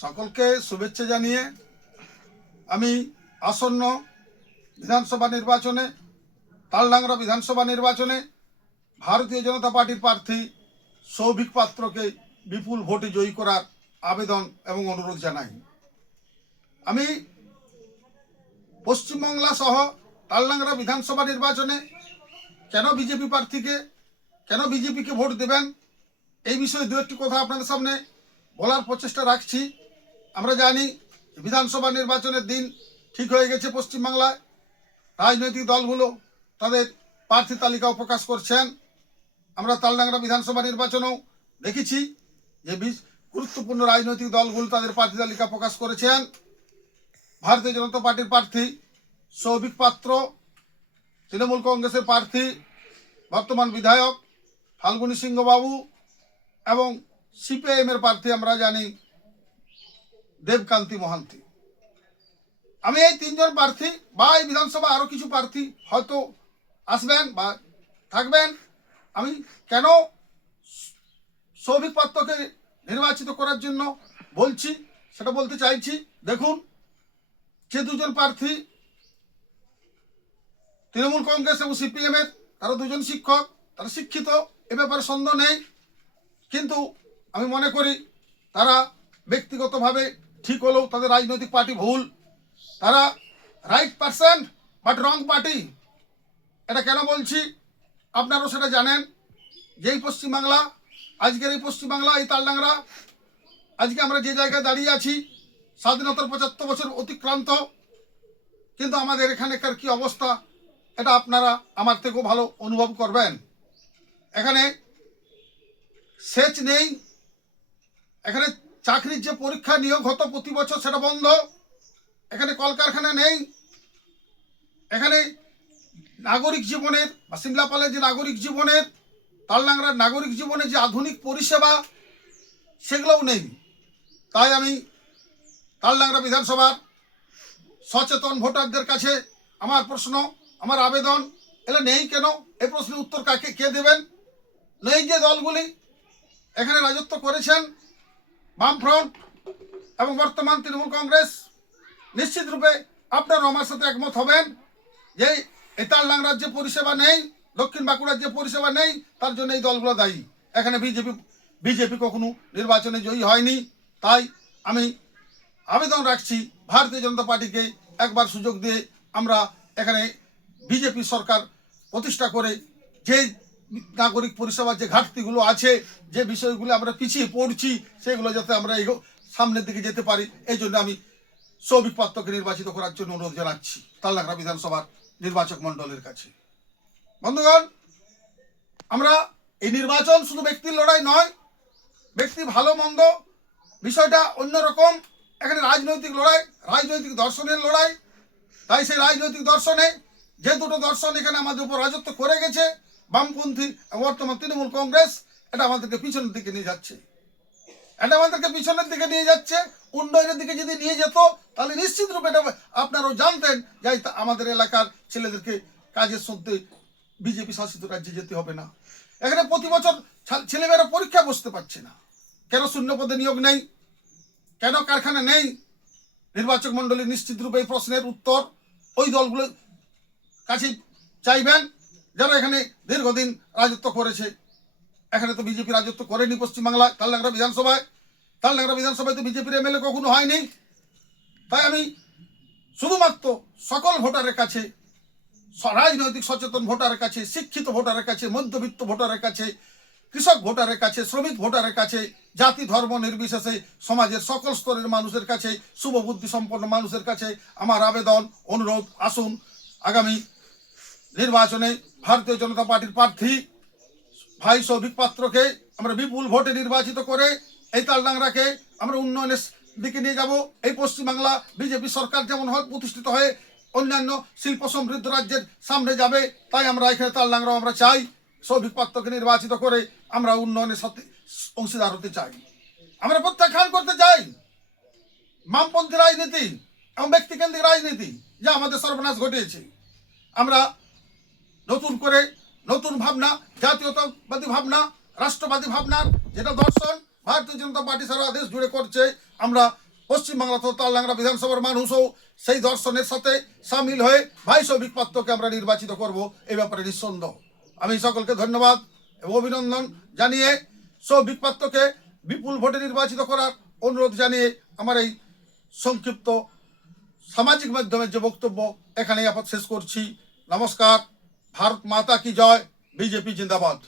সকলকে শুভেচ্ছা জানিয়ে আমি আসন্ন বিধানসভা নির্বাচনে তালডাংরা বিধানসভা নির্বাচনে ভারতীয় জনতা পার্টির প্রার্থী সৌভিক পাত্রকে বিপুল ভোটে জয়ী করার আবেদন এবং অনুরোধ জানাই। আমি পশ্চিমবাংলা সহ তালডাংরা বিধানসভা নির্বাচনে কেন বিজেপিকে ভোট দেবেন এই বিষয়ে দু একটি কথা আপনাদের সামনে বলার প্রচেষ্টা রাখছি। আমরা জানি বিধানসভা নির্বাচনের দিন ঠিক হয়ে গেছে। পশ্চিমবাংলায় রাজনৈতিক দলগুলো তাদের প্রার্থী তালিকাও প্রকাশ করছেন। আমরা তালডাংরা বিধানসভা নির্বাচনেও দেখেছি যে গুরুত্বপূর্ণ রাজনৈতিক দলগুলো তাদের প্রার্থী তালিকা প্রকাশ করেছেন। ভারতীয় জনতা পার্টির প্রার্থী সৌভিক পাত্র, তৃণমূল কংগ্রেসের প্রার্থী বর্তমান বিধায়ক ফাল্গুনী সিংহ বাবু এবং সিপিআইএমের প্রার্থী আমরা জানি দেবকান্তি মহান্তি। আমি এই তিনজন প্রার্থী বা এই বিধানসভা আরও কিছু প্রার্থী হয়তো আসবেন বা থাকবেন, আমি কেন সৌভিক পাত্রকে নির্বাচিত করার জন্য বলছি সেটা বলতে চাইছি। দেখুন, যে দুজন প্রার্থী তৃণমূল কংগ্রেস এবং সিপিএমের, তারা দুজন শিক্ষক, তারা শিক্ষিত, এ ব্যাপারে সন্দেহ নেই। কিন্তু আমি মনে করি তারা ব্যক্তিগতভাবে ঠিক হলেও তাদের রাজনৈতিক পার্টি ভুল। তারা right person but wrong party. এটা কেন বলছি আপনারাও সেটা জানেন যে এই পশ্চিমবাংলা, আজকের এই পশ্চিমবাংলা, এই তালডাংরা, আজকে আমরা যে জায়গায় দাঁড়িয়ে আছি, স্বাধীনতার 75 বছর অতিক্রান্ত, কিন্তু আমাদের এখানকার কি অবস্থা এটা আপনারা আমার থেকেও ভালো অনুভব করবেন। এখানে সেচ নেই, এখানে চাকরির যে পরীক্ষা নিয়োগ হতো প্রতি বছর সেটা বন্ধ, এখানে কলকারখানা নেই, এখানে নাগরিক জীবনের বা সিমলাপালের যে নাগরিক জীবনের, তালডাংরার নাগরিক জীবনের যে আধুনিক পরিষেবা সেগুলোও নেই। তাই আমি তালডাংরা বিধানসভার সচেতন ভোটারদের কাছে আমার প্রশ্ন, আমার আবেদন, এগুলো নেই কেন? এই প্রশ্নের উত্তর কে দেবেন? নেই যে দলগুলি এখানে রাজত্ব করেছেন, বামফ্রন্ট এবং বর্তমান তৃণমূল কংগ্রেস, নিশ্চিত রূপে আপনারা আমার সাথে একমত হবেন যে এই তালডাংরার যে পরিষেবা নেই, দক্ষিণ বাঁকুড়ার যে পরিষেবা নেই, তার জন্য এই দলগুলো দায়ী। এখানে বিজেপি কখনো নির্বাচনে জয়ী হয়নি। তাই আমি আবেদন রাখছি ভারতীয় জনতা পার্টিকে একবার সুযোগ দিয়ে আমরা এখানে বিজেপি সরকার প্রতিষ্ঠা করে যে নাগরিক পরিষেবার যে ঘাটতিগুলো আছে, যে বিষয়গুলো আমরা পিছিয়ে পড়ছি, সেগুলো যাতে আমরা সামনের দিকে যেতে পারি, এই জন্য আমি সৌভিক পাত্রকে নির্বাচিত করার জন্য অনুরোধ জানাচ্ছি তালডাংরা বিধানসভার নির্বাচক মণ্ডলের কাছে। বন্ধুগণ, আমরা এই নির্বাচন শুধু ব্যক্তির লড়াই নয়, ব্যক্তি ভালো মন্দ বিষয়টা অন্যরকম। এখানে রাজনৈতিক লড়াই, রাজনৈতিক দর্শনের লড়াই। তাই সেই রাজনৈতিক দর্শনে যে দুটো দর্শন এখানে আমাদের উপর রাজত্ব করে গেছে, বামপন্থী বর্তমান তৃণমূল কংগ্রেস, এটা আমাদেরকে পিছনের দিকে নিয়ে যাচ্ছে। উন্নয়নের দিকে যদি নিয়ে যেত তাহলে নিশ্চিত রূপে এটা আপনারাও জানতেন যে আমাদের এলাকার ছেলেদেরকে কাজের সত্যি বিজেপি শাসিত রাজ্যে যেতে হবে না। এখানে প্রতি বছর ছেলেমেয়েরা পরীক্ষা বসতে পারছে না। কেন? শূন্য পদে নিয়োগ নেই, কেন কারখানা নেই? নির্বাচক মণ্ডলী নিশ্চিত রূপে এই প্রশ্নের উত্তর ওই দলগুলোর কাছে চাইবেন যারা এখানে দীর্ঘদিন রাজত্ব করেছে। এখানে তো বিজেপি রাজত্ব করেনি পশ্চিমবাংলায়। তালডাংরা বিধানসভায় তো বিজেপির এমএলএ কখনো হয়নি। তাই আমি শুধুমাত্র সকল ভোটারের কাছে, রাজনৈতিক সচেতন ভোটারের কাছে, শিক্ষিত ভোটারের কাছে, মধ্যবিত্ত ভোটারের কাছে, কৃষক ভোটারের কাছে, শ্রমিক ভোটারের কাছে, জাতি ধর্ম নির্বিশেষে সমাজের সকল স্তরের মানুষের কাছে, শুভবুদ্ধি সম্পন্ন মানুষের কাছে আমার আবেদন, অনুরোধ, আসুন আগামী নির্বাচনে ভারতীয় জনতা পার্টির প্রার্থী ভাই সৌভিক পাত্রকে আমরা বিপুল ভোটে নির্বাচিত করে এই তালডাংরাকে আমরা উন্নয়নের দিকে নিয়ে যাব। এই পশ্চিমবাংলা বিজেপি সরকার যেমন প্রতিষ্ঠিত হয়ে অন্যান্য শিল্প সমৃদ্ধ রাজ্যের সামনে যাবে, তাই আমরা এখানে তালডাংরাও আমরা চাই সৌভিক পাত্রকে নির্বাচিত করে আমরা উন্নয়নের সাথে অংশীদার হতে চাই। আমরা প্রত্যাখ্যান করতে চাই বামপন্থী রাজনীতি এবং ব্যক্তিকেন্দ্রিক রাজনীতি যা আমাদের সর্বনাশ ঘটিয়েছে। আমরা নতুন করে নতুন ভাবনা, জাতীয়তাবাদী ভাবনা, রাষ্ট্রবাদী ভাবনার যেটা দর্শন ভারতীয় জনতা পার্টি সারা দেশ জুড়ে করছে, আমরা পশ্চিমবাংলা তথা তালডাংরা বিধানসভার মানুষও সেই দর্শনের সাথে সামিল হয়ে ভাই সৌভিক পাত্রকে আমরা নির্বাচিত করব, এই ব্যাপারে নিঃসন্দেহ। আমি সকলকে ধন্যবাদ এবং অভিনন্দন জানিয়ে সৌভিক পাত্রকে বিপুল ভোটে নির্বাচিত করার অনুরোধ জানিয়ে আমার এই সংক্ষিপ্ত সামাজিক মাধ্যমের যে বক্তব্য এখানেই আপাতত শেষ করছি। নমস্কার। ভারত মাতা কি জয়। বিজেপি জিন্দাবাদ।